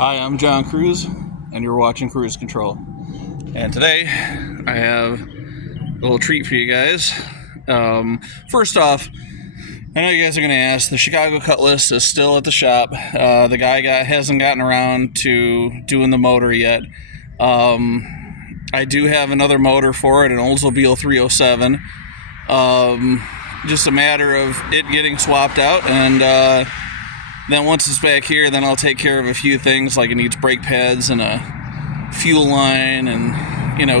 Hi, I'm John Cruz, and you're watching Cruise Control. And today, I have a little treat for you guys. First off, I know you guys are going to ask, the Chicago Cutlass is still at the shop. The guy hasn't gotten around to doing the motor yet. I do have another motor for it, an Oldsmobile 307. Just a matter of it getting swapped out, and then once it's back here, then I'll take care of a few things, like it needs brake pads and a fuel line, and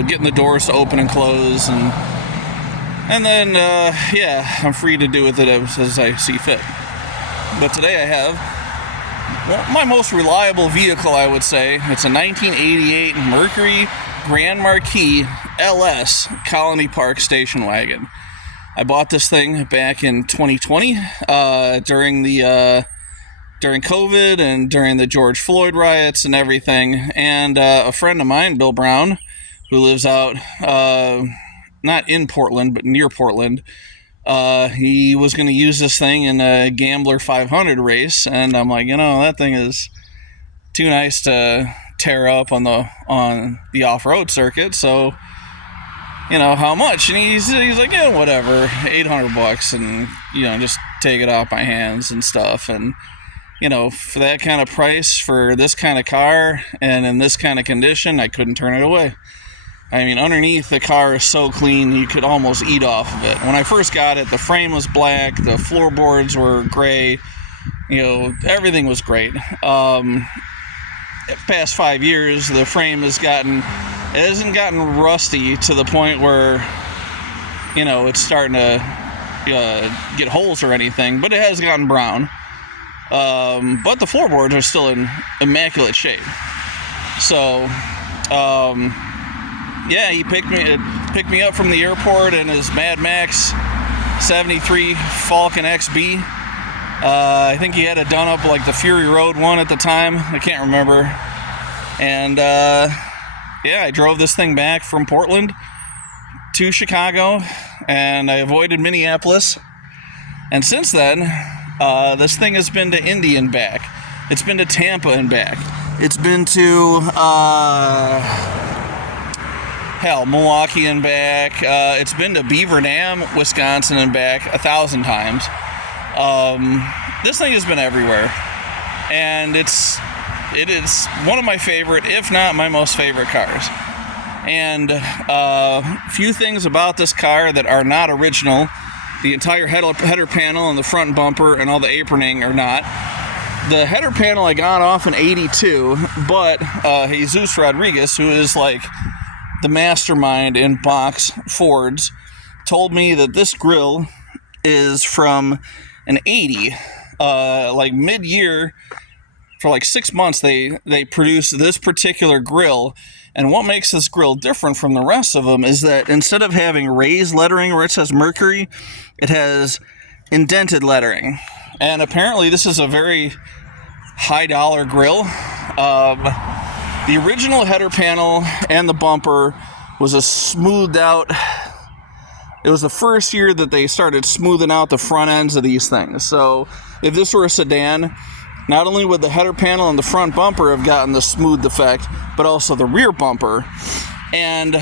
getting the doors to open and close, and then I'm free to do with it as I see fit. But today I have my most reliable vehicle, I would say. It's a 1988 Mercury Grand Marquis LS Colony Park station wagon. I bought this thing back in 2020 during COVID and during the George Floyd riots and everything. And a friend of mine, Bill Brown, who lives out not in Portland but near Portland, he was going to use this thing in a Gambler 500 race, and I'm like, that thing is too nice to tear up on the off-road circuit. So how much? And he's like, yeah, whatever, $800, and just take it off my hands and stuff. And for that kind of price, for this kind of car, and in this kind of condition, I couldn't turn it away. I mean, underneath, the car is so clean, you could almost eat off of it. When I first got it, the frame was black, the floorboards were gray, everything was great. Past 5 years, the frame hasn't gotten rusty to the point where, it's starting to get holes or anything, but it has gotten brown. But the floorboards are still in immaculate shape. So, he picked me up from the airport in his Mad Max 73 Falcon XB. I think he had it done up like the Fury Road one at the time. I can't remember. And, I drove this thing back from Portland to Chicago, and I avoided Minneapolis. And since then, this thing has been to Indy and back. It's been to Tampa and back. It's been to, Milwaukee and back. It's been to Beaver Dam, Wisconsin and back 1,000 times. This thing has been everywhere. And it is one of my favorite, if not my most favorite cars. And few things about this car that are not original. The entire header panel and the front bumper and all the aproning are not. The header panel I got off in 82, but Jesus Rodriguez, who is like the mastermind in box Fords, told me that this grill is from an 80. Like mid-year, for like 6 months, they produced this particular grill. And what makes this grill different from the rest of them is that instead of having raised lettering where it says Mercury, it has indented lettering. And apparently this is a very high dollar grill. The original header panel and the bumper was a smoothed out. It was the first year that they started smoothing out the front ends of these things. So if this were a sedan, not only would the header panel and the front bumper have gotten the smooth effect, but also the rear bumper. And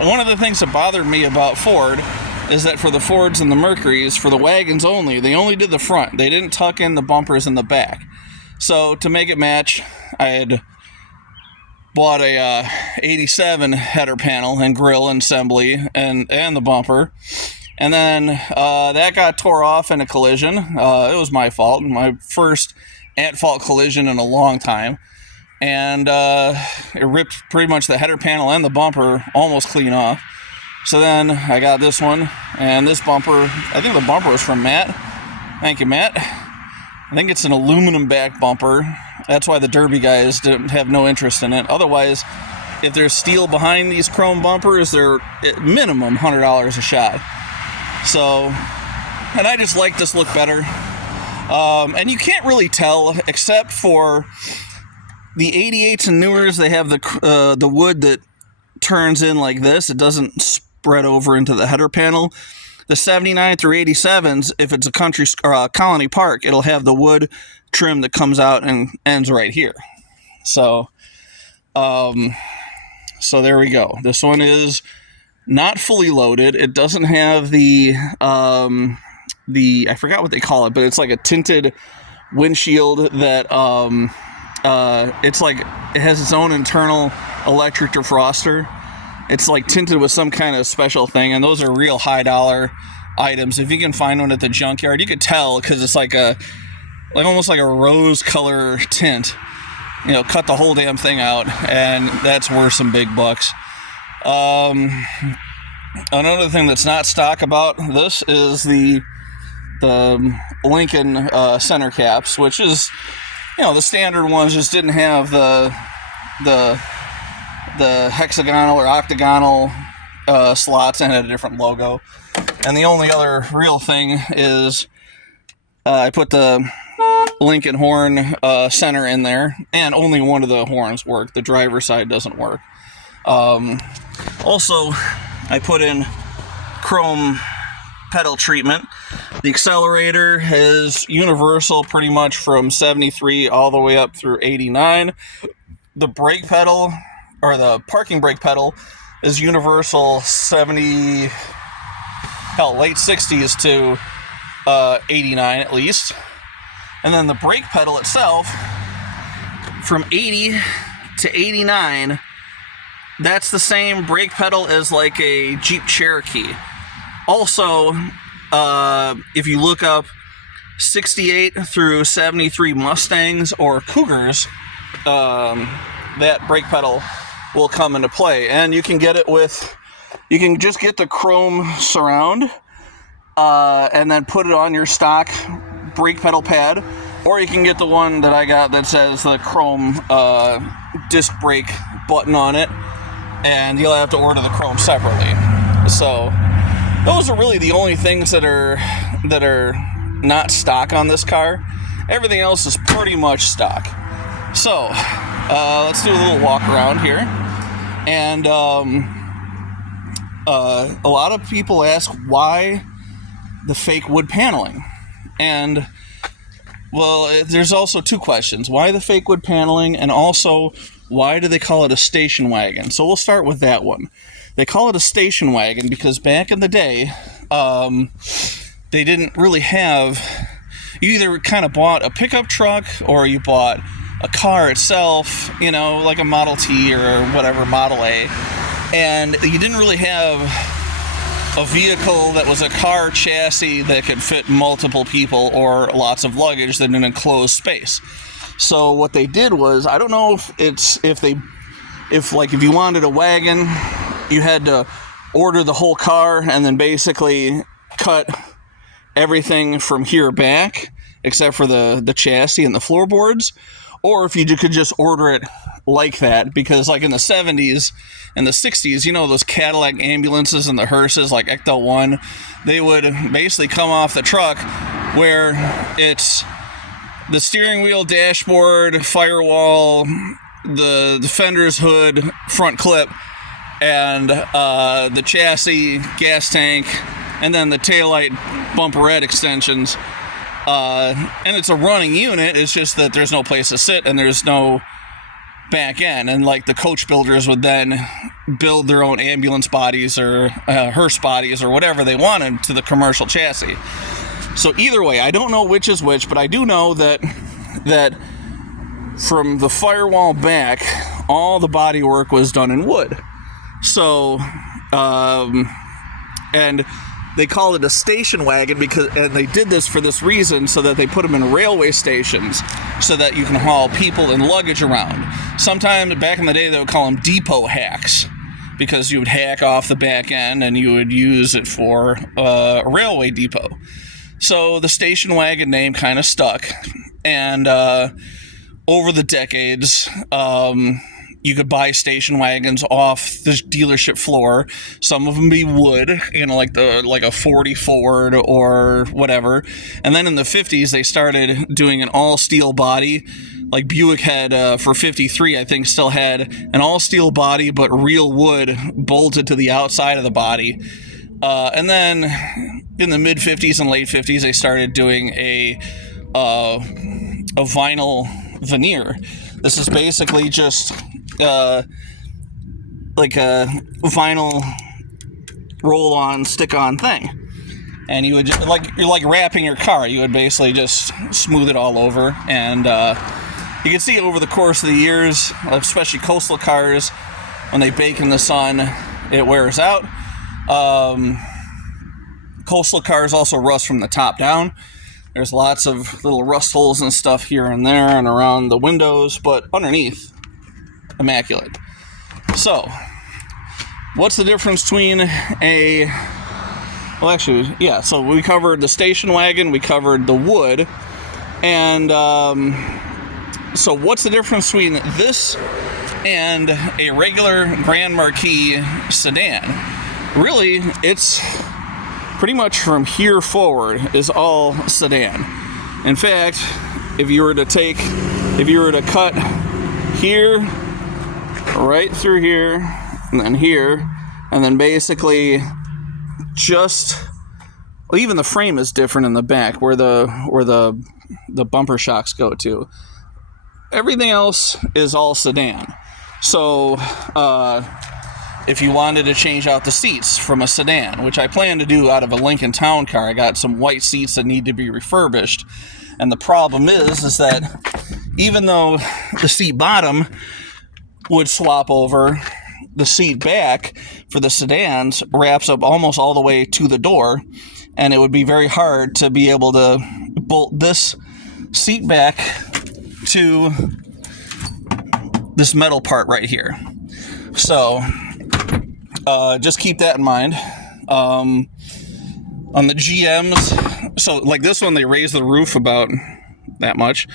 one of the things that bothered me about Ford is that for the Fords and the Mercurys, for the wagons only, they only did the front. They didn't tuck in the bumpers in the back. So to make it match, I had bought a 87 header panel and grill and assembly and the bumper. And then that got tore off in a collision. It was my fault. My first at-fault collision in a long time. And it ripped pretty much the header panel and the bumper almost clean off. So then I got this one, and this bumper, I think the bumper was from Matt. Thank you, Matt. I think it's an aluminum back bumper. That's why the Derby guys didn't have no interest in it. Otherwise, if there's steel behind these chrome bumpers, they're at minimum $100 a shot. So, and I just like this look better. And you can't really tell, except for the 88s and newers, they have the wood that turns in like this. It doesn't spread over into the header panel. The 79 through 87s, if it's a country or a Colony Park, it'll have the wood trim that comes out and ends right here. So, so there we go. This one is not fully loaded. It doesn't have the I forgot what they call it, but it's like a tinted windshield that it's like it has its own internal electric defroster. It's like tinted with some kind of special thing, and those are real high dollar items. If you can find one at the junkyard, you could tell because it's like almost like a rose color tint. You know, cut the whole damn thing out, and that's worth some big bucks. Another thing that's not stock about this is the Lincoln center caps, which is, you know, the standard ones just didn't have the hexagonal or octagonal slots and had a different logo. And the only other real thing is I put the Lincoln horn center in there, and only one of the horns work. The driver's side doesn't work. Also, I put in chrome pedal treatment. The accelerator is universal pretty much from 73 all the way up through 89. The brake pedal, or the parking brake pedal, is universal 70, late 60s to 89 at least. And then the brake pedal itself, from 80 to 89, that's the same brake pedal as like a Jeep Cherokee. Also, if you look up 68 through 73 Mustangs or Cougars, that brake pedal will come into play. And you can get it with, you can just get the chrome surround and then put it on your stock brake pedal pad, or you can get the one that I got that says the chrome disc brake button on it, and you'll have to order the chrome separately. So those are really the only things that are not stock on this car. Everything else is pretty much stock. So let's do a little walk around here. And a lot of people ask why the fake wood paneling. And well, there's also two questions. Why the fake wood paneling, and also why do they call it a station wagon? So we'll start with that one. They call it a station wagon because back in the day, they didn't really have, you either kind of bought a pickup truck or you bought a car itself, you know, like a Model T or whatever, Model A, and you didn't really have a vehicle that was a car chassis that could fit multiple people or lots of luggage in an enclosed space. So what they did was, I don't know if you wanted a wagon, you had to order the whole car and then basically cut everything from here back except for the chassis and the floorboards, or if you could just order it like that, because like in the 70s and the 60s, you know, those Cadillac ambulances and the hearses like Ecto 1, they would basically come off the truck where it's the steering wheel, dashboard, firewall, the fender's hood, front clip, and the chassis, gas tank, and then the taillight bumperette extensions. And it's a running unit. It's just that there's no place to sit and there's no back end. And like the coach builders would then build their own ambulance bodies or hearse bodies or whatever they wanted to the commercial chassis. So either way, I don't know which is which, but I do know that from the firewall back, all the body work was done in wood. So, and they call it a station wagon and they did this for this reason, so that they put them in railway stations so that you can haul people and luggage around. Sometimes back in the day, they would call them depot hacks, because you would hack off the back end and you would use it for a railway depot. So the station wagon name kind of stuck. And over the decades, you could buy station wagons off the dealership floor. Some of them be wood, you know, like a 40 Ford or whatever. And then in the 50s, they started doing an all-steel body. Like Buick had, for 53, I think, still had an all-steel body, but real wood bolted to the outside of the body. And then in the mid-50s and late 50s, they started doing a vinyl veneer. This is basically just like a vinyl roll-on, stick-on thing. And you would just, you're like wrapping your car. You would basically just smooth it all over. And you can see over the course of the years, especially coastal cars, when they bake in the sun, it wears out. Coastal cars also rust from the top down. There's lots of little rust holes and stuff here and there and around the windows, but underneath, immaculate. So, what's the difference between so we covered the station wagon, we covered the wood, and so what's the difference between this and a regular Grand Marquis sedan? Really, it's pretty much from here forward is all sedan. In fact, if you were to cut here, right through here, and then here, and then basically even the frame is different in the back where the bumper shocks go to. Everything else is all sedan. So if you wanted to change out the seats from a sedan, which I plan to do out of a Lincoln Town car, I got some white seats that need to be refurbished. And the problem is that even though the seat bottom would swap over, the seat back for the sedans wraps up almost all the way to the door, and it would be very hard to be able to bolt this seat back to this metal part right here. So just keep that in mind. On the GMs, so like this one, they raise the roof about that much.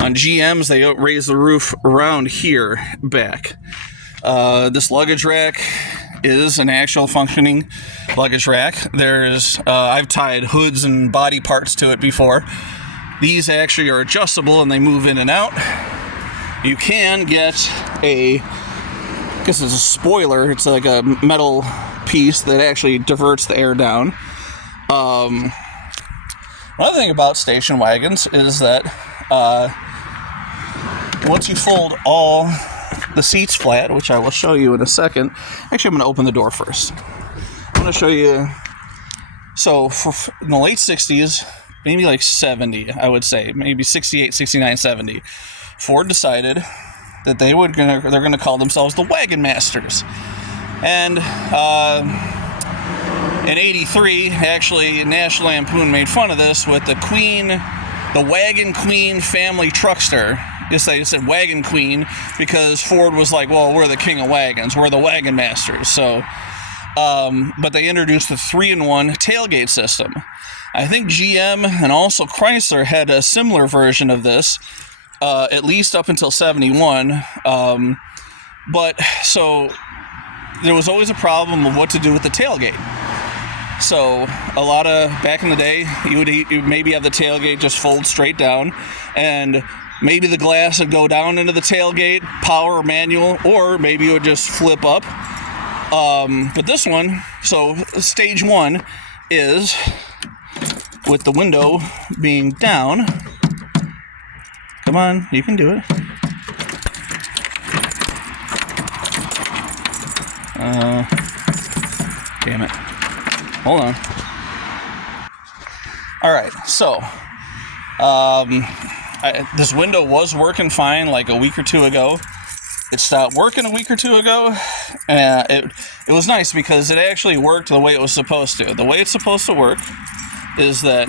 On GMs, they raise the roof around here back. This luggage rack is an actual functioning luggage rack. I've tied hoods and body parts to it before. These actually are adjustable and they move in and out. You can get I guess it's a spoiler. It's like a metal piece that actually diverts the air down. Another thing about station wagons is that once you fold all the seats flat, which I will show you in a second. Actually, I'm going to open the door first. I'm going to show you. So, in the late 60s, maybe like 70, I would say, maybe 68, 69, 70, Ford decided that they're going to call themselves the Wagon Masters. And in 83, actually, National Lampoon made fun of this with the Wagon Queen family truckster. Yes, they said Wagon Queen because Ford was like, well, we're the king of wagons. We're the Wagon Masters. So, but they introduced the 3-in-1 tailgate system. I think GM and also Chrysler had a similar version of this, at least up until 71. But so there was always a problem of what to do with the tailgate. So a lot of, back in the day, you would maybe have the tailgate just fold straight down, and maybe the glass would go down into the tailgate, power or manual, or maybe it would just flip up. But this one, so stage one is with the window being down. Come on, you can do it. Damn it. Hold on. All right, so this window was working fine like a week or two ago. It stopped working a week or two ago. It was nice because it actually worked the way it was supposed to. The way it's supposed to work is that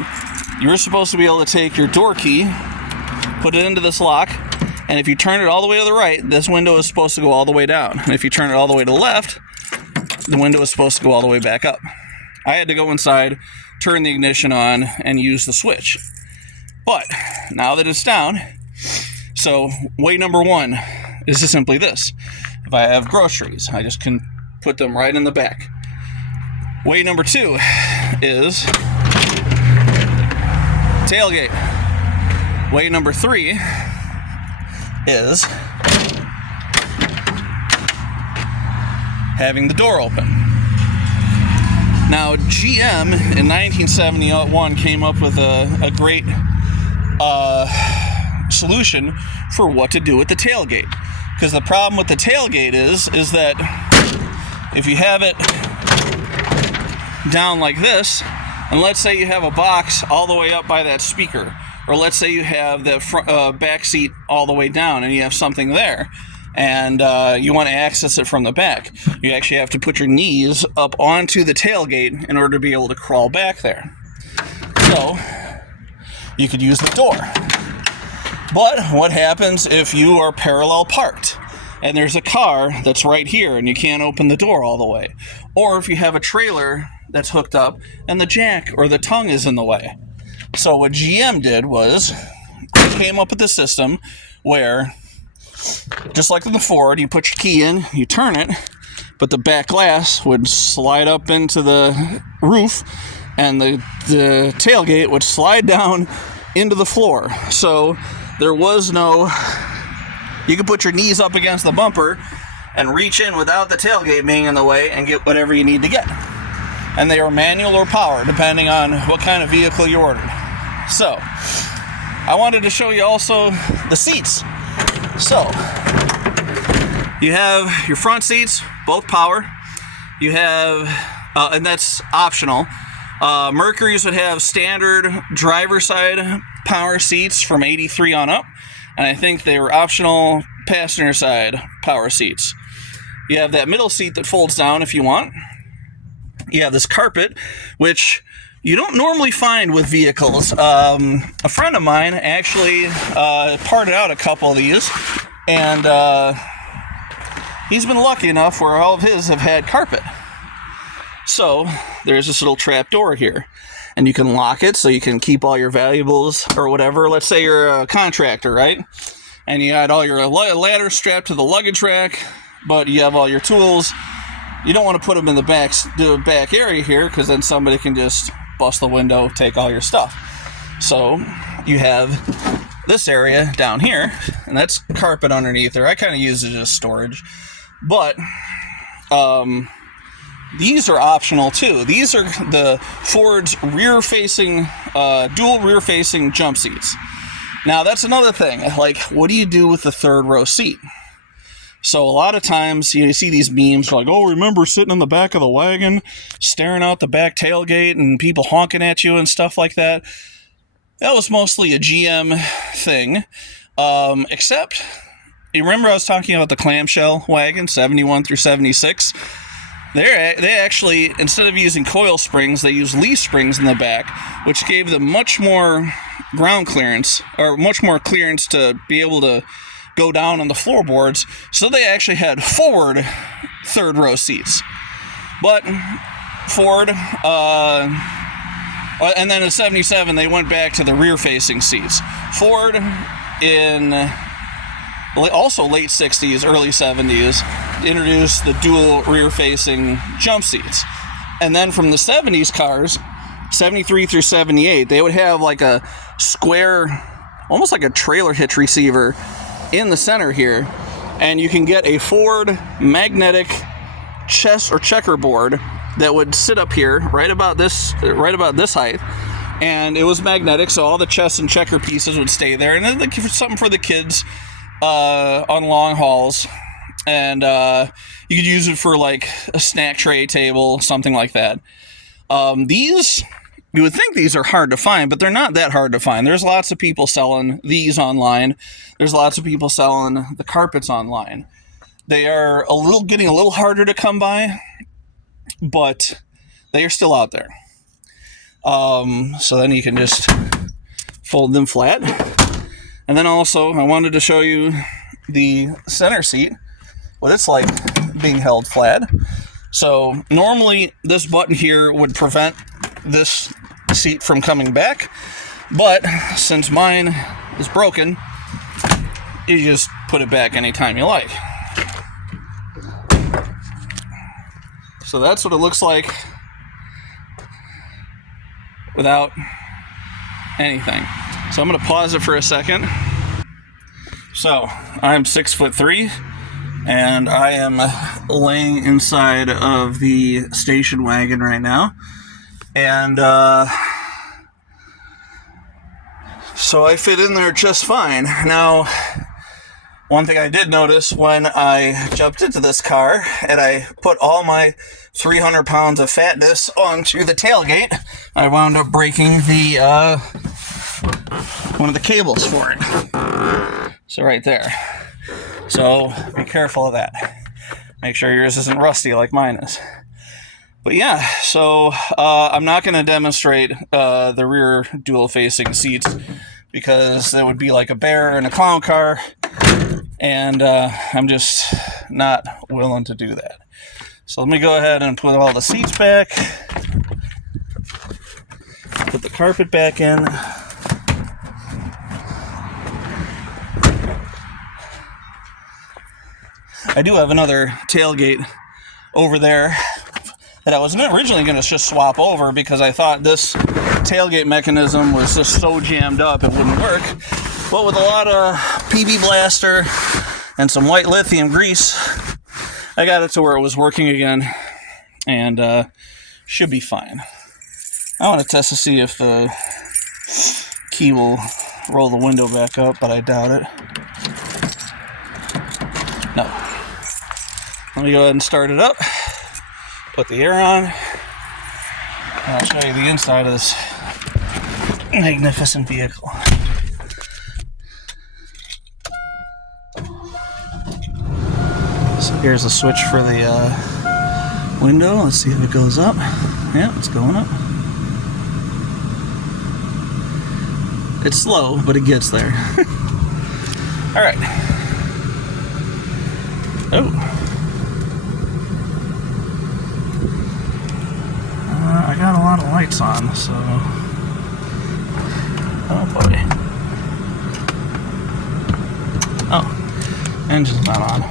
you're supposed to be able to take your door key, put it into this lock, and if you turn it all the way to the right, this window is supposed to go all the way down. And if you turn it all the way to the left, the window is supposed to go all the way back up. I had to go inside, turn the ignition on, and use the switch. But now that it's down, so way number one is just simply this. If I have groceries, I just can put them right in the back. Way number two is tailgate. Way number three is having the door open. Now, GM in 1971 came up with a great solution for what to do with the tailgate. Because the problem with the tailgate is that if you have it down like this, and let's say you have a box all the way up by that speaker, or let's say you have the front, back seat all the way down and you have something there, and you want to access it from the back, you actually have to put your knees up onto the tailgate in order to be able to crawl back there. So you could use the door. But what happens if you are parallel parked and there's a car that's right here and you can't open the door all the way? Or if you have a trailer that's hooked up and the jack or the tongue is in the way. So what GM did was they came up with a system where, just like in the Ford, you put your key in, you turn it, but the back glass would slide up into the roof and the tailgate would slide down into the floor. So there was no, you could put your knees up against the bumper and reach in without the tailgate being in the way and get whatever you need to get. And they are manual or power, depending on what kind of vehicle you ordered. So, I wanted to show you also the seats. So, you have your front seats, both power. You have, and that's optional. Mercury's would have standard driver side power seats from 83 on up, and I think they were optional passenger side power seats. You have that middle seat that folds down if you want. You have this carpet, which you don't normally find with vehicles. A friend of mine actually parted out a couple of these, and he's been lucky enough where all of his have had carpet. So there's this little trap door here, and you can lock it so you can keep all your valuables or whatever. Let's say you're a contractor, right? And you got all your ladders strapped to the luggage rack, but you have all your tools. You don't want to put them in the back area here, because then somebody can just bust the window, take all your stuff. So you have this area down here, and that's carpet underneath there. I kind of use it as storage, but these are optional too. These are the Ford's rear-facing, dual rear-facing jump seats. Now that's another thing. Like, what do you do with the third row seat? So a lot of times you see these memes like, oh, remember sitting in the back of the wagon, staring out the back tailgate and people honking at you and stuff like that. That was mostly a GM thing. Except, you remember I was talking about the clamshell wagon, 71 through 76? They actually, instead of using coil springs, they use leaf springs in the back, which gave them much more ground clearance, or much more clearance to be able to go down on the floorboards. So they actually had forward third row seats. But Ford, and then in 77, they went back to the rear facing seats. Ford in also late 60s, early 70s, introduced the dual rear-facing jump seats. And then from the 70s cars, 73 through 78, they would have like a square, almost like a trailer hitch receiver in the center here. And you can get a Ford magnetic chess or checkerboard that would sit up here right about this height. And it was magnetic, so all the chess and checker pieces would stay there. And then something for the kids on long hauls, and you could use it for like a snack tray table, something like that. These, you would think these are hard to find, but they're not that hard to find. There's lots of people selling these online. There's lots of people selling the carpets online. They are getting a little harder to come by, but they are still out there. So then you can just fold them flat. And then also, I wanted to show you the center seat, what it's like being held flat. So normally this button here would prevent this seat from coming back, but since mine is broken, you just put it back anytime you like. So that's what it looks like without anything. So I'm going to pause it for a second. So I'm 6'3", and I am laying inside of the station wagon right now. And So I fit in there just fine. Now, one thing I did notice when I jumped into this car and I put all my 300 pounds of fatness onto the tailgate, I wound up breaking the one of the cables for it. So right there. So be careful of that. Make sure yours isn't rusty like mine is. But yeah, so I'm not going to demonstrate the rear dual-facing seats because that would be like a bear in a clown car, and I'm just not willing to do that. So let me go ahead and put all the seats back, put the carpet back in. I do have another tailgate over there that I was originally going to just swap over because I thought this tailgate mechanism was just so jammed up it wouldn't work. But with a lot of PB Blaster and some white lithium grease, I got it to where it was working again, and should be fine. I want to test to see if the key will roll the window back up, but I doubt it. No. Let me go ahead and start it up. Put the air on. And I'll show you the inside of this magnificent vehicle. So here's a switch for the window. Let's see if it goes up. Yeah, it's going up. It's slow, but it gets there. All right. Oh. I got a lot of lights on, so... Oh boy. Oh, engine's not on.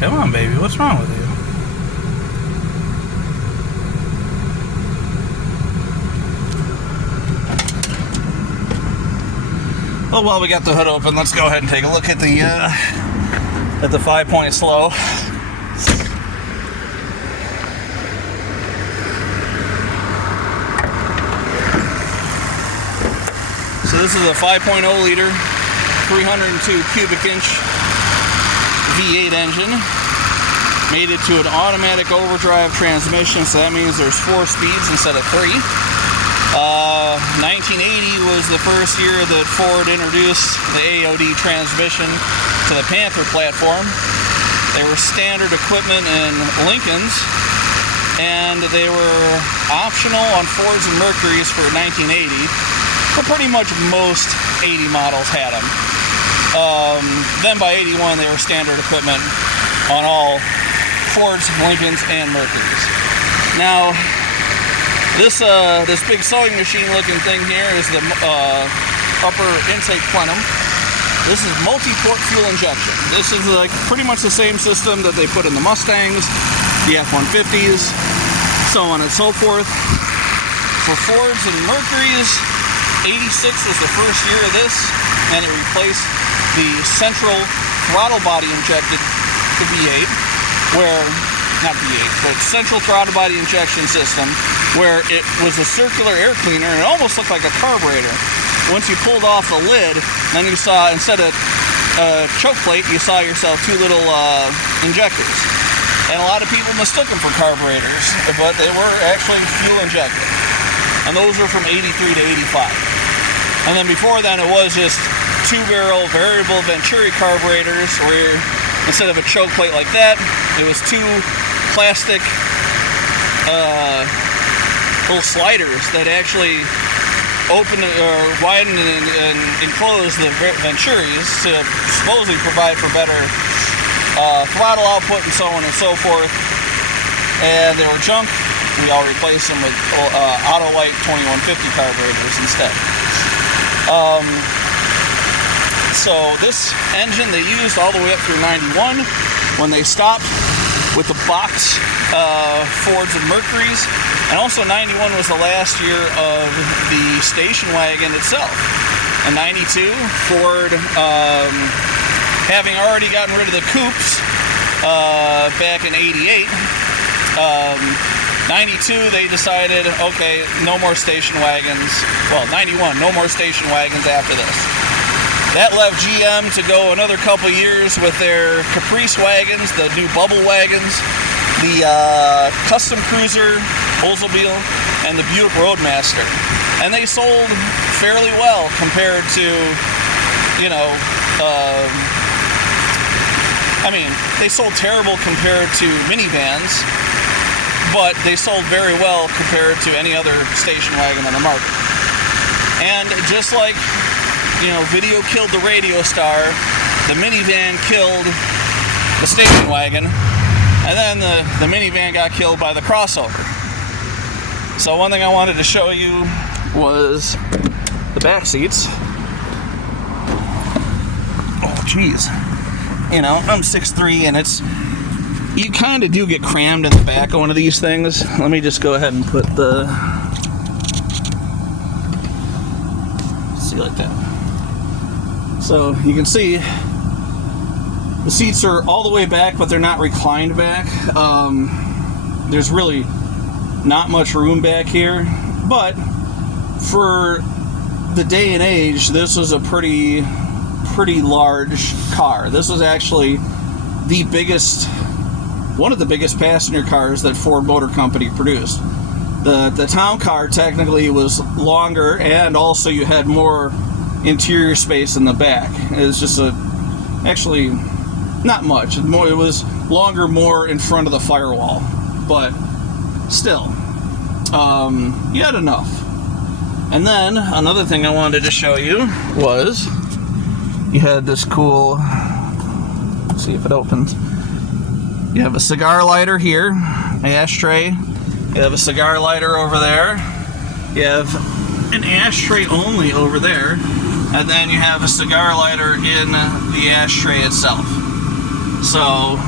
Come on, baby, what's wrong with you? Well, while we got the hood open, let's go ahead and take a look at the 5-point slow. So this is a 5.0 liter, 302 cubic inch V8 engine. Made it to an automatic overdrive transmission, so that means there's 4 speeds instead of 3. 1980 was the first year that Ford introduced the AOD transmission to the Panther platform. They were standard equipment in Lincolns, and they were optional on Fords and Mercurys for 1980, but pretty much most 80 models had them. Then by 81, they were standard equipment on all Fords, Lincolns, and Mercurys. Now, this big sewing machine looking thing here is the upper intake plenum. This is multi-port fuel injection. This is like pretty much the same system that they put in the Mustangs, the F-150s, so on and so forth. For Fords and Mercurys, 86 was the first year of this, and it replaced the central throttle body injected to V8, where, not V8, but central throttle body injection system, where it was a circular air cleaner, and it almost looked like a carburetor. Once you pulled off the lid, then you saw, instead of choke plate, you saw yourself 2 little injectors. And a lot of people mistook them for carburetors, but they were actually fuel injected. And those were from 83 to 85. And then before then, it was just 2-barrel variable Venturi carburetors, where instead of a choke plate like that, it was 2 plastic little sliders that actually open or widen and enclose the Venturis to supposedly provide for better throttle output and so on and so forth. And they were junk. We all replaced them with Autolite 2150 carburetors instead. So this engine they used all the way up through 91 when they stopped with the box Fords and Mercurys, and also 91 was the last year of the station wagon itself. In 92, Ford, having already gotten rid of the coupes back in 88. 92, they decided, okay, no more station wagons. Well, 91, no more station wagons after this. That left GM to go another couple years with their Caprice wagons, the new bubble wagons, the Custom Cruiser Oldsmobile, and the Buick Roadmaster. And they sold fairly well compared to, they sold terrible compared to minivans, but they sold very well compared to any other station wagon on the market. And just like, video killed the radio star, the minivan killed the station wagon, and then the minivan got killed by the crossover. So one thing I wanted to show you was the back seats. Oh, geez. I'm 6'3", and you kind of do get crammed in the back of one of these things. Let me just go ahead and put see, like that. So you can see the seats are all the way back, but they're not reclined back. There's really not much room back here, but for the day and age, this was a pretty large car. This was actually one of the biggest passenger cars that Ford Motor Company produced. The town car technically was longer, and also you had more interior space in the back. It was just actually not much. It was longer, more in front of the firewall, but still, you had enough. And then another thing I wanted to show you was you had this cool, let's see if it opens. You have a cigar lighter here, ashtray. You have a cigar lighter over there. You have an ashtray only over there. And then you have a cigar lighter in the ashtray itself. So,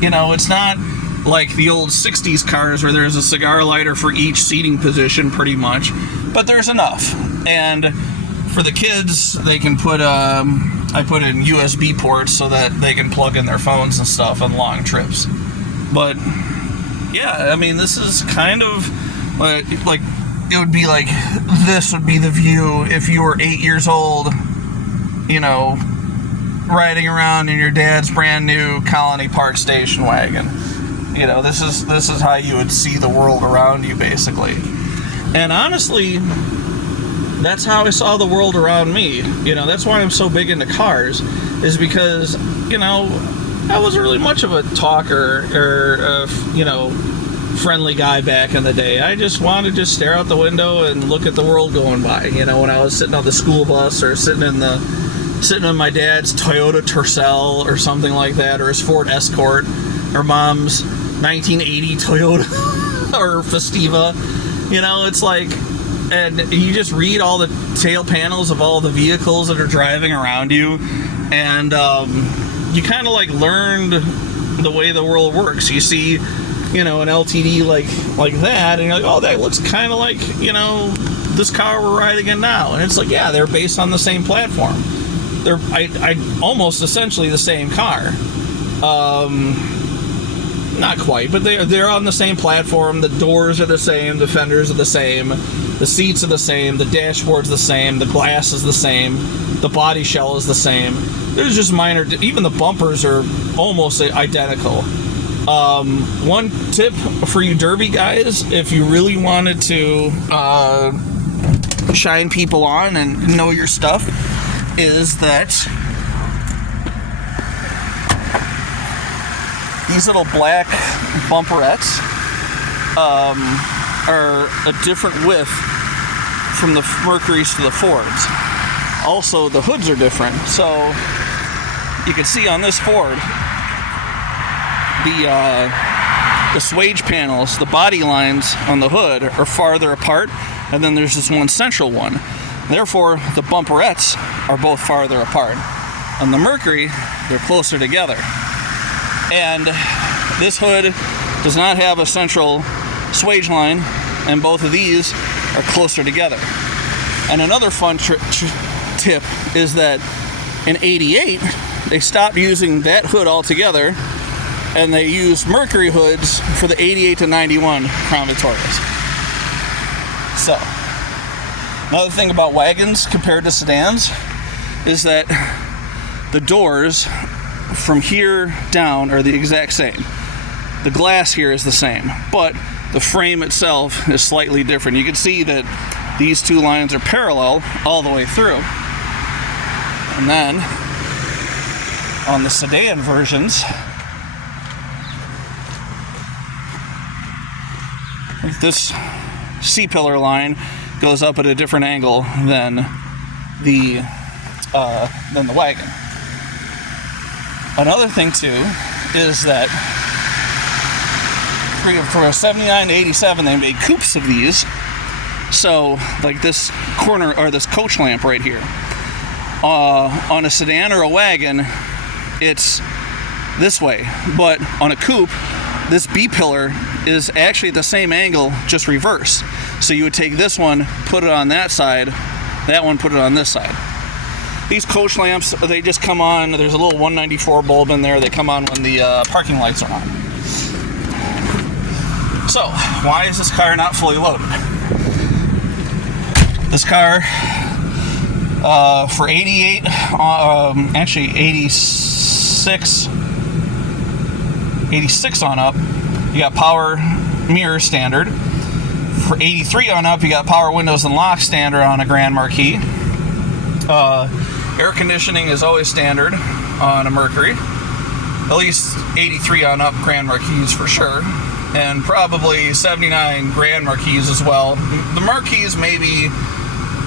it's not like the old 60s cars where there's a cigar lighter for each seating position pretty much. But there's enough. And for the kids, they can put, I put in USB ports so that they can plug in their phones and stuff on long trips. But, yeah, this is kind of like it would be like, this would be the view if you were 8 years old, riding around in your dad's brand new Colony Park station wagon. This is how you would see the world around you, basically. And honestly, that's how I saw the world around me. That's why I'm so big into cars, is because, I wasn't really much of a talker or, friendly guy back in the day. I just wanted to stare out the window and look at the world going by. When I was sitting on the school bus or sitting in my dad's Toyota Tercel or something like that, or his Ford Escort, or mom's 1980 Toyota or Festiva. It's like, and you just read all the tail panels of all the vehicles that are driving around you, and you kind of like learned the way the world works. You see, an LTD like that, and you're like, oh, that looks kind of like, this car we're riding in now. And it's like, yeah, they're based on the same platform. They're almost essentially the same car. Not quite, but they're on the same platform. The doors are the same, the fenders are the same, the seats are the same, the dashboard's the same, the glass is the same, the body shell is the same. There's just minor, even the bumpers are almost identical. One tip for you derby guys, if you really wanted to shine people on and know your stuff, is that these little black bumperettes are a different width from the Mercurys to the Fords. Also, the hoods are different. So you can see on this Ford, the swage panels, the body lines on the hood are farther apart, and then there's this one central one. Therefore, the bumperettes are both farther apart. On the Mercury, they're closer together. And this hood does not have a central swage line, and both of these are closer together. And another fun tip is that in '88, they stopped using that hood altogether, and they use Mercury hoods for the 88 to 91 Crown Victorias. So, another thing about wagons compared to sedans is that the doors from here down are the exact same. The glass here is the same, but the frame itself is slightly different. You can see that these two lines are parallel all the way through. And then on the sedan versions, this C-pillar line goes up at a different angle than the wagon. Another thing too is that for a 79 to 87, they made coupes of these. So, like this corner or this coach lamp right here, on a sedan or a wagon, it's this way. But on a coupe, this B-pillar is actually at the same angle, just reverse. So you would take this one, put it on that side, that one, put it on this side. These coach lamps, they just come on. There's a little 194 bulb in there. They come on when the parking lights are on. So, why is this car not fully loaded? This car, for 88, actually 86 on up, you got power mirror standard. For 83 on up, you got power windows and lock standard on a Grand Marquis. Air conditioning is always standard on a Mercury. At least 83 on up Grand Marquis for sure. And probably 79 Grand Marquis as well. The Marquis maybe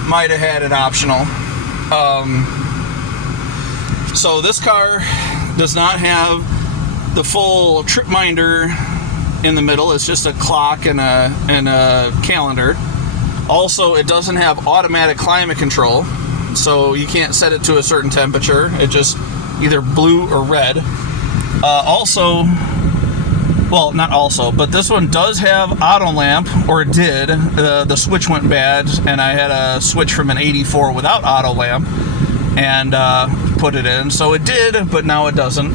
might have had it optional. So this car does not have the full trip minder in the middle. It's just a clock and a calendar. Also, it doesn't have automatic climate control, so you can't set it to a certain temperature. It just either blue or red. But this one does have auto lamp, or it did. The switch went bad, and I had a switch from an 84 without auto lamp and put it in. So it did, but now it doesn't.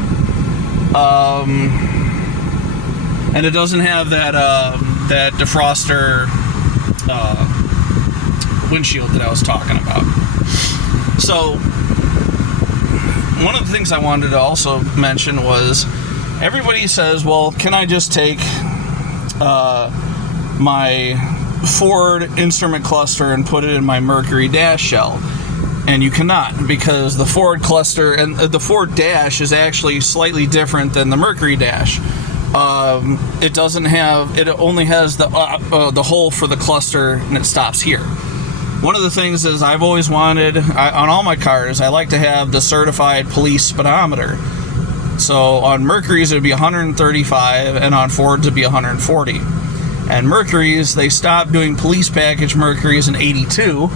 And it doesn't have that defroster windshield that I was talking about. So one of the things I wanted to also mention was, everybody says, well, can I just take my Ford instrument cluster and put it in my Mercury dash shell? And you cannot, because the Ford cluster and the Ford dash is actually slightly different than the Mercury dash. It doesn't have, it only has the hole for the cluster, and it stops here. One of the things is I've always wanted, on all my cars, I like to have the certified police speedometer. So on Mercury's it would be 135, and on Ford's it would be 140. And Mercury's, they stopped doing police package Mercury's in 82,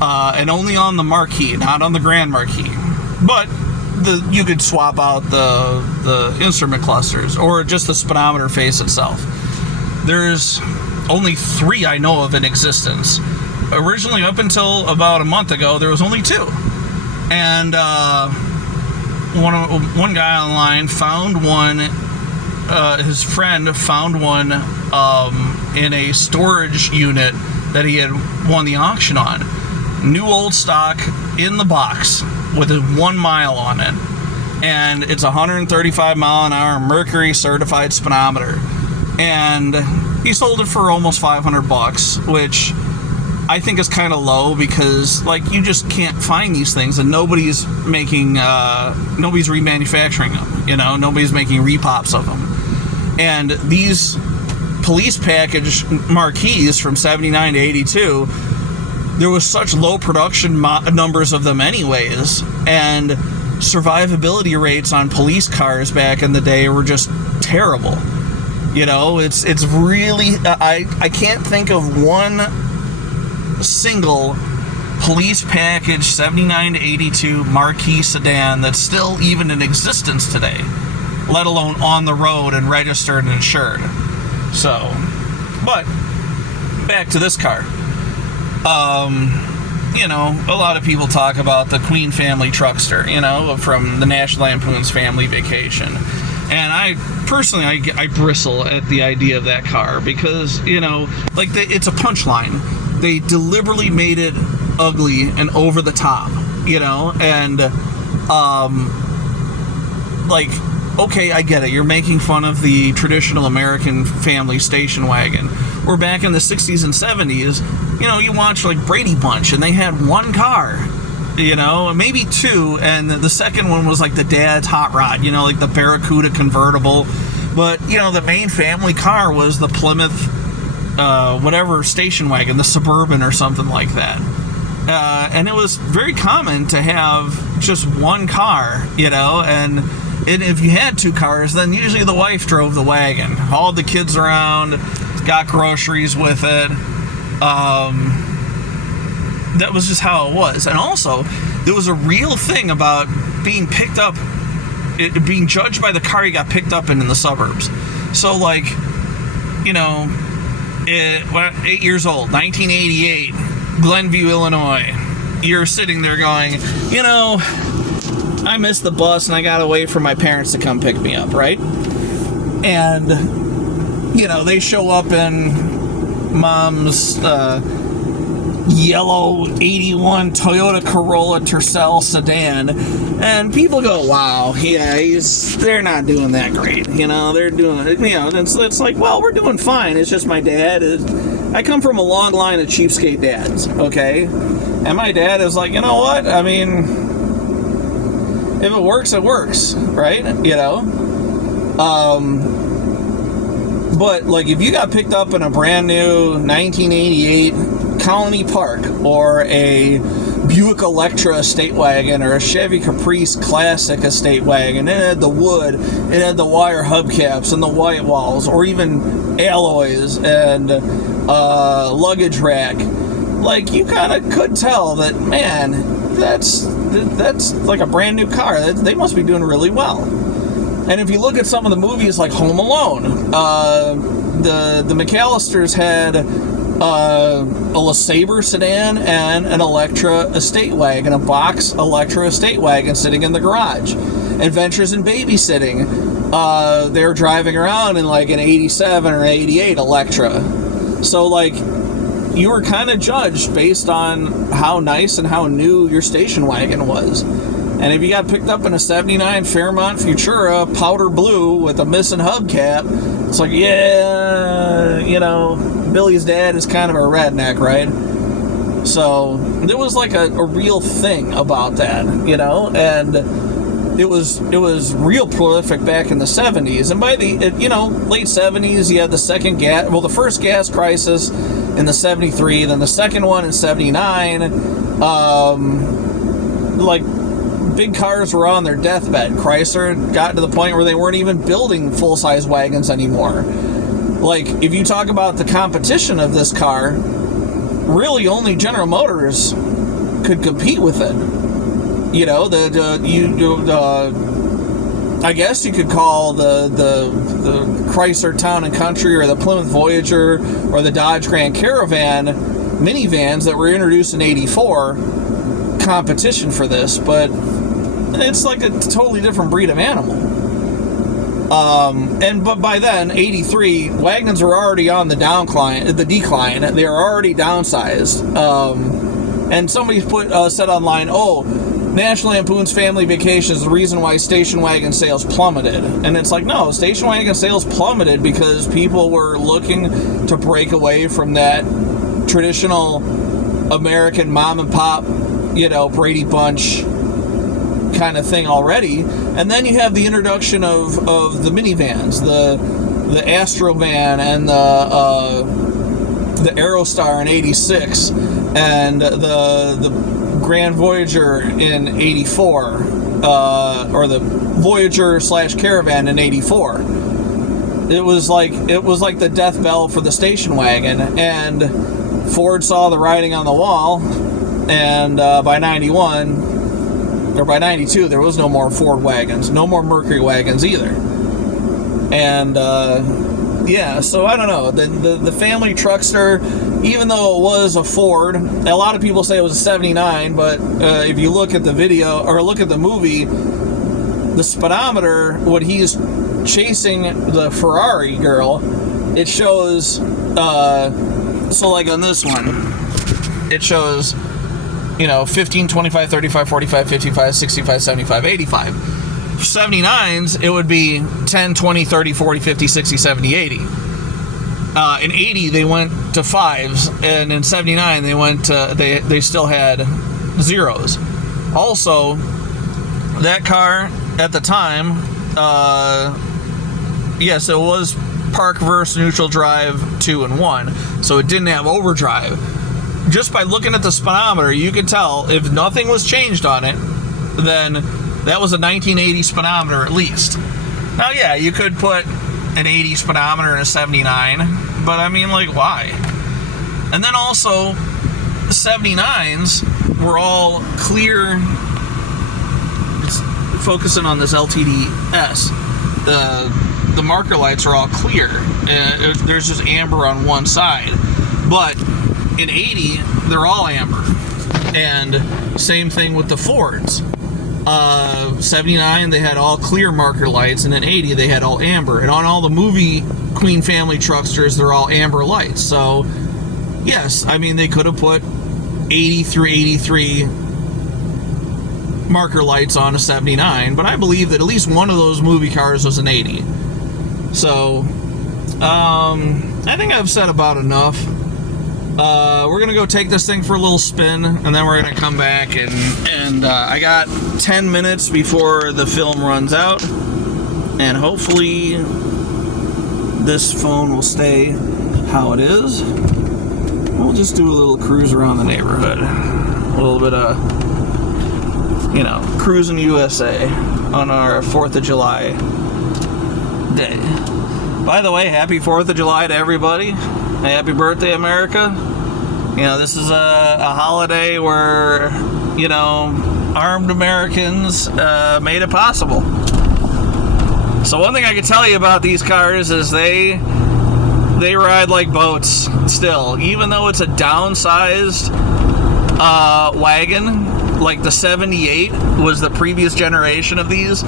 and only on the Marquis, not on the Grand Marquis. But you could swap out the instrument clusters, or just the speedometer face itself. There's only 3 I know of in existence. Originally, up until about a month ago, there was only 2. And one guy online found one. His friend found one in a storage unit that he had won the auction on. New old stock in the box with a 1 mile on it, and it's 135 mile an hour Mercury certified speedometer, and he sold it for almost $500, which I think is kind of low, because like, you just can't find these things, and nobody's remanufacturing them, nobody's making repops of them. And these police package Marquis from 79 to 82, there was such low production numbers of them anyways, and survivability rates on police cars back in the day were just terrible. It's really, I can't think of one single police package 79 to 82 Marquis sedan that's still even in existence today, let alone on the road and registered and insured. So, but back to this car. A lot of people talk about the Queen family truckster, from the National Lampoon's Family Vacation. And I personally, I bristle at the idea of that car because, you know, like it's a punchline. They deliberately made it ugly and over the top, you know, and like, okay, I get it. You're making fun of the traditional American family station wagon. We're back in the 60s and 70s. You know, you watch like Brady Bunch, and they had one car, you know, maybe two, and the second one was like the dad's hot rod, you know, like the Barracuda convertible. But, you know, the main family car was the Plymouth, whatever station wagon, the Suburban or something like that. And it was very common to have just one car, you know, and if you had two cars, then usually the wife drove the wagon, hauled the kids around, got groceries with it. That was just how it was. And also, there was a real thing about being picked up, being judged by the car you got picked up in the suburbs. So, like, you know, 8 years old, 1988, Glenview, Illinois. You're sitting there going, you know, I missed the bus and I got to wait for my parents to come pick me up, right? And, you know, they show up in mom's yellow 81 Toyota Corolla Tercel sedan, and people go, wow, yeah, they're not doing that great, you know, they're doing, you know, it's like, well, we're doing fine, it's just my dad I come from a long line of cheapskate dads, okay, and my dad is like, you know what, I mean, if it works, it works, right, you know, but, like, if you got picked up in a brand new 1988 Colony Park or a Buick Electra estate wagon or a Chevy Caprice Classic estate wagon, it had the wood, it had the wire hubcaps and the white walls, or even alloys and luggage rack, like, you kind of could tell that, man, that's like a brand new car. They must be doing really well. And if you look at some of the movies like Home Alone, the McAllisters had a LeSabre sedan and an Electra estate wagon, a box Electra estate wagon sitting in the garage. Adventures in Babysitting, they were driving around in like an 87 or 88 Electra. So, like, you were kind of judged based on how nice and how new your station wagon was. And if you got picked up in a 79 Fairmont Futura powder blue with a missing hubcap, it's like, yeah, you know, Billy's dad is kind of a redneck, right? So there was like a real thing about that, you know, and it was real prolific back in the 70s. And by the, you know, late 70s, you had the first gas crisis in the 73, then the second one in 79, like, big cars were on their deathbed. Chrysler got to the point where they weren't even building full-size wagons anymore. Like, if you talk about the competition of this car, really only General Motors could compete with it. You know, I guess you could call the Chrysler Town and Country or the Plymouth Voyager or the Dodge Grand Caravan minivans that were introduced in '84 competition for this, but it's like a totally different breed of animal. But by then, '83, wagons were already on the decline. They were already downsized. And somebody said online, "Oh, National Lampoon's Family Vacation is the reason why station wagon sales plummeted." And it's like, no, station wagon sales plummeted because people were looking to break away from that traditional American mom and pop, you know, Brady Bunch kind of thing already. And then you have the introduction of the minivans, the Astrovan and the Aerostar in '86 and the Grand Voyager in '84, or the Voyager / Caravan in '84. It was like the death bell for the station wagon, and Ford saw the writing on the wall, and by '91 or by '92 there was no more Ford wagons, no more Mercury wagons either. And yeah, so I don't know, the family truckster, even though it was a Ford, a lot of people say it was a '79, but if you look at the video or look at the movie, the speedometer, what he's chasing the Ferrari girl, it shows, so like on this one, it shows, 15, 25, 35, 45, 55, 65, 75, 85. For 79s, it would be 10, 20, 30, 40, 50, 60, 70, 80. In 80, they went to 5s, and in 79, they went to, they still had 0s. Also, that car, at the time, yes, it was park versus neutral drive 2 and 1, so it didn't have overdrive. Just by looking at the speedometer, you could tell if nothing was changed on it, then that was a 1980 speedometer at least. Now, yeah, you could put an 80 speedometer in a 79, but I mean, like, why? And then also, 79s were all clear. It's focusing on this LTD-S. The marker lights are all clear. There's just amber on one side. But in 80, they're all amber. And same thing with the Fords. 79, they had all clear marker lights, and in 80, they had all amber. And on all the movie Queen family trucksters, they're all amber lights. So, yes, I mean, they could have put 80 through 83 marker lights on a 79, but I believe that at least one of those movie cars was an 80. So, I think I've said about enough. We're gonna go take this thing for a little spin, and then we're gonna come back, and I got 10 minutes before the film runs out, and hopefully this phone will stay how it is. We'll just do a little cruise around the neighborhood, a little bit of, cruising USA on our 4th of July day. By the way, happy 4th of July to everybody. Happy birthday, America. This is a holiday where, armed Americans made it possible. So one thing I can tell you about these cars is they ride like boats still. Even though it's a downsized wagon, like the 78 was the previous generation of these,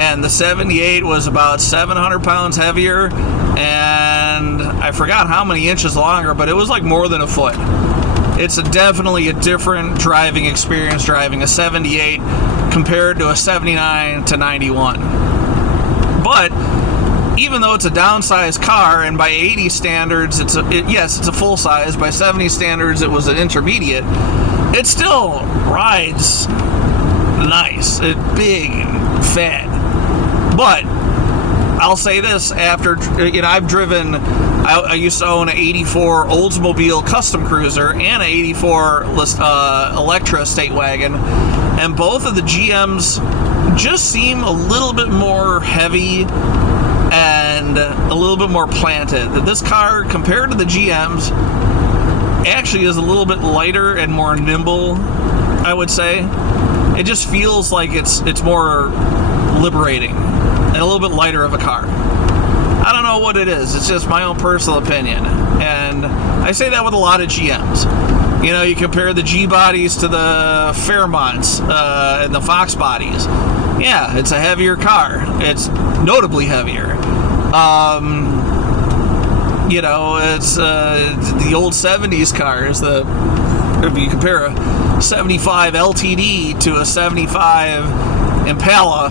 and the 78 was about 700 pounds heavier, and I forgot how many inches longer, but it was like more than a foot. It's definitely a different driving experience driving a 78 compared to a 79 to 91. But even though it's a downsized car, and by 80 standards, it's a full size. By 70 standards, it was an intermediate. It still rides nice. It's big and fat. But I'll say this: after I've driven, I used to own an '84 Oldsmobile Custom Cruiser and an '84 Electra State Wagon, and both of the GMs just seem a little bit more heavy and a little bit more planted. This car, compared to the GMs, actually is a little bit lighter and more nimble, I would say. It just feels like it's more liberating and a little bit lighter of a car. I don't know what it is. It's just my own personal opinion. And I say that with a lot of GMs. You compare the G bodies to the Fairmonts and the Fox bodies. Yeah, it's a heavier car. It's notably heavier. It's the old 70s cars. If you compare a 75 LTD to a 75 Impala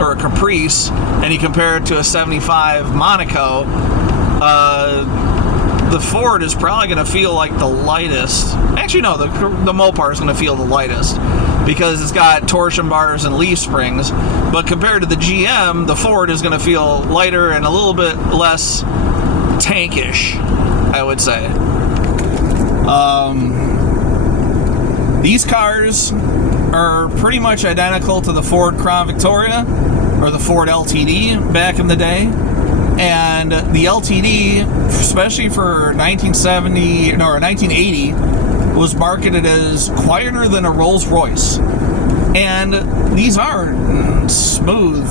or a Caprice, and you compare it to a 75 Monaco, the Ford is probably going to feel like the lightest. Actually, no, the Mopar is going to feel the lightest because it's got torsion bars and leaf springs. But compared to the GM, the Ford is going to feel lighter and a little bit less tankish, I would say. These cars are pretty much identical to the Ford Crown Victoria or the Ford LTD back in the day. And the LTD, especially for 1980, was marketed as quieter than a Rolls Royce. And these are smooth,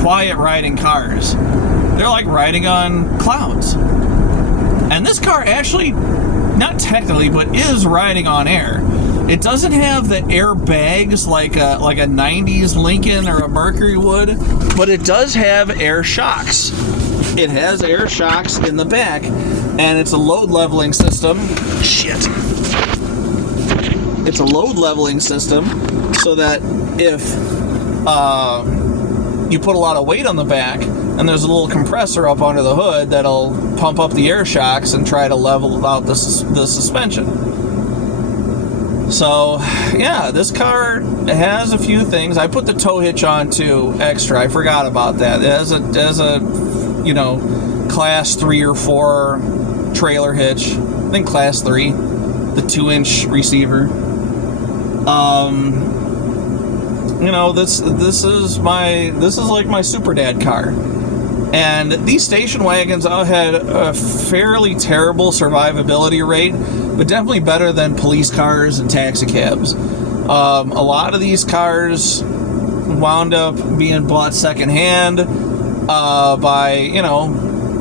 quiet riding cars. They're like riding on clouds. And this car actually, not technically, but is riding on air. It doesn't have the airbags like a 90s Lincoln or a Mercury would, but it does have air shocks. It has air shocks in the back, and it's a load leveling system. Shit. It's a load leveling system so that if you put a lot of weight on the back, and there's a little compressor up under the hood that'll pump up the air shocks and try to level out the suspension. So, yeah, this car has a few things. I put the tow hitch on too, extra. I forgot about that. It has a class 3 or 4 trailer hitch. I think class 3, the 2-inch receiver. This is like my super dad car. And these station wagons had a fairly terrible survivability rate, but definitely better than police cars and taxi cabs. A lot of these cars wound up being bought secondhand by,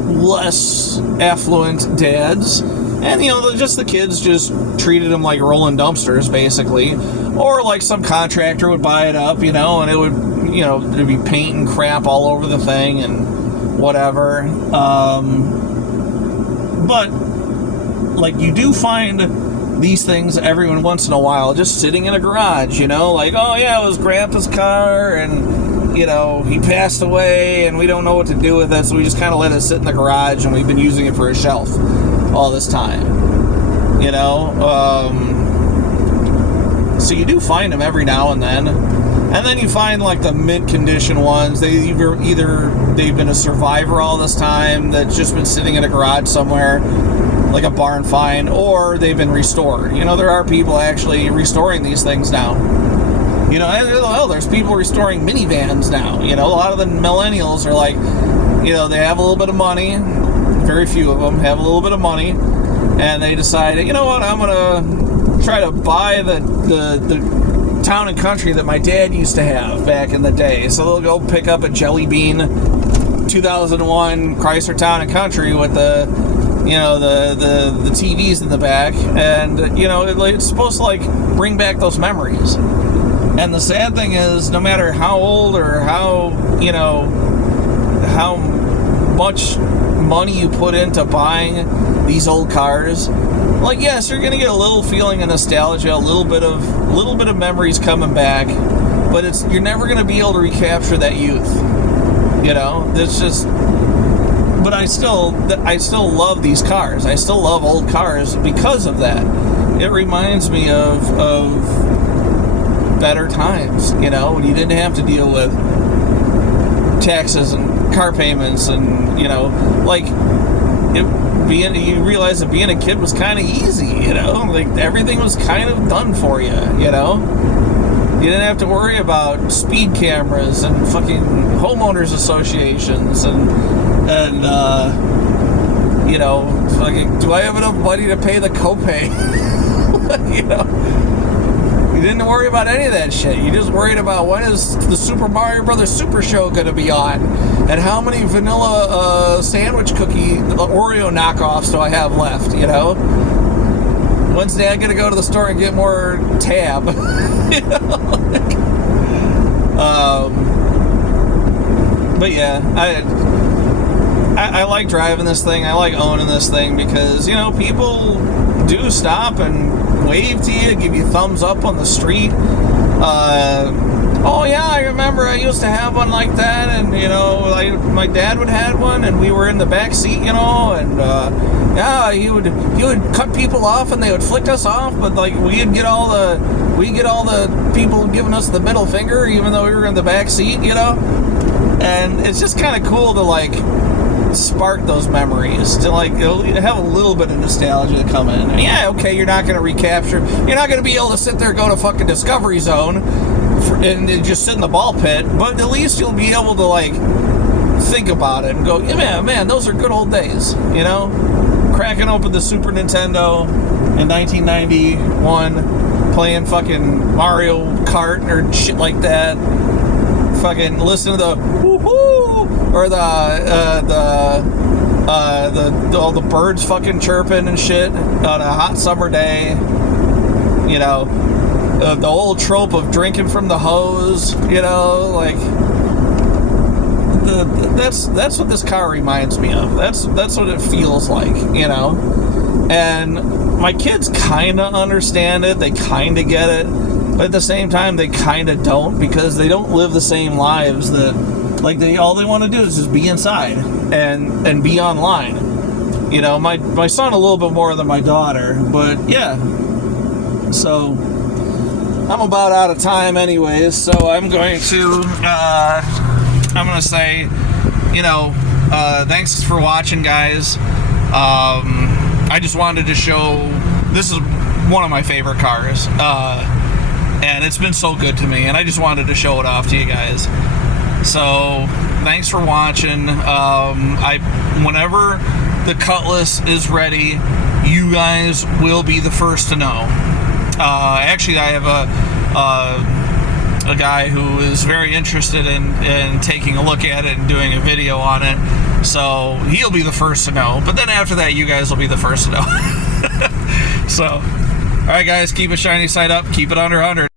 less affluent dads. And, just the kids just treated them like rolling dumpsters, basically. Or like some contractor would buy it up, and it would, there'd be paint and crap all over the thing and whatever. But you do find these things every once in a while just sitting in a garage, like, oh yeah, it was Grandpa's car and he passed away and we don't know what to do with it, so we just kind of let it sit in the garage and we've been using it for a shelf all this time, so you do find them every now and then. And then you find like the mint condition ones. They either they've been a survivor all this time that's just been sitting in a garage somewhere, like a barn find, or they've been restored. There are people actually restoring these things now. There's people restoring minivans now. A lot of the millennials are like, they have a little bit of money. Very few of them have a little bit of money, and they decide, I'm gonna try to buy the Town and Country that my dad used to have back in the day. So they'll go pick up a Jelly Bean 2001 Chrysler Town and Country with the TVs in the back, and it's supposed to bring back those memories. And the sad thing is, no matter how old or how much money you put into buying these old cars, yes, you're gonna get a little feeling of nostalgia, a little bit of memories coming back, but you're never gonna be able to recapture that youth. It's just. But I still love these cars. I still love old cars because of that. It reminds me of better times. When you didn't have to deal with taxes and car payments, and you realize that being a kid was kind of easy, everything was kind of done for you, You didn't have to worry about speed cameras and fucking homeowners associations and fucking, do I have enough money to pay the copay? You didn't worry about any of that shit. You just worried about when is the Super Mario Brothers Super Show going to be on, and how many vanilla sandwich cookie Oreo knockoffs do I have left, When's Dad going to go to the store and get more tab? But yeah, I like driving this thing. I like owning this thing because, people do stop and wave to you, give you thumbs up on the street. Oh yeah, I remember I used to have one like that, and my dad would have one, and we were in the back seat, and yeah, he would cut people off, and they would flick us off, but we'd get all the people giving us the middle finger, even though we were in the back seat, and it's just kind of cool to spark those memories, to have a little bit of nostalgia come in. And yeah, okay, you're not going to recapture, you're not going to be able to sit there and go to fucking Discovery Zone and just sit in the ball pit, but at least you'll be able to think about it and go, yeah, man, those are good old days, cracking open the Super Nintendo in 1991, playing fucking Mario Kart or shit like that, fucking listen to the woohoo, or all the birds fucking chirping and shit on a hot summer day, the old trope of drinking from the hose, you know, like that's what this car reminds me of. That's what it feels like, you know. And my kids kind of understand it, they kind of get it, but at the same time they kind of don't, because they don't live the same lives that, like, all they want to do is just be inside and be online. You know, my son a little bit more than my daughter, but yeah. So I'm about out of time anyways, so I'm going to say, you know, thanks for watching, guys. I just wanted to show, this is one of my favorite cars, and it's been so good to me, and I just wanted to show it off to you guys. So thanks for watching. Whenever the Cutlass is ready, you guys will be the first to know. Actually, I have a guy who is very interested in taking a look at it and doing a video on it, so he'll be the first to know. But then after that, you guys will be the first to know. So, alright guys, keep it shiny side up, keep it under 100.